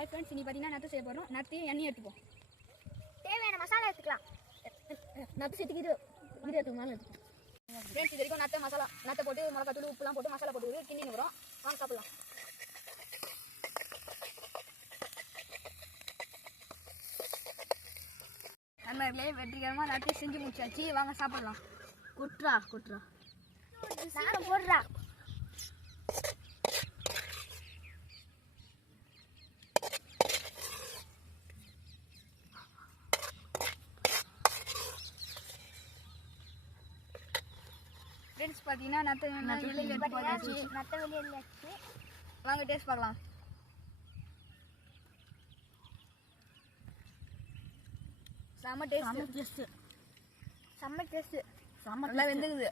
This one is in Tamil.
ஹாய் ஃப்ரெண்ட்ஸ், இனி பார்த்தீங்கன்னா நத்து செய்ய போகிறோம். நத்து எண்ணெய் எடுத்துப்போம். தேவையான மசாலா எடுத்துக்கலாம். நத்து சேர்த்துக்கு இது எடுத்துக்கணும் எடுத்துப்போம். ஃப்ரெண்ட்ஸ், இது வரைக்கும் நத்தை போட்டு மிளகாத்தூள் உப்புலாம் போட்டு மசாலா போட்டு கிண்டின்னு வரும். வாங்க சாப்பிடலாம். நண்பர்களே, வெற்றிகரமாக நட்டு செஞ்சு முடிச்சாச்சு. வாங்க சாப்பிடலாம். குட்ரா நானும் போடுறா. ஃப்ரெண்ட்ஸ், பார்த்தீங்கன்னா நத்தை வெளியே போட்டாச்சு. வாங்க டேஸ்ட் பார்க்கலாம். செம்ம டேஸ்ட் நல்லா வெந்துக்குது.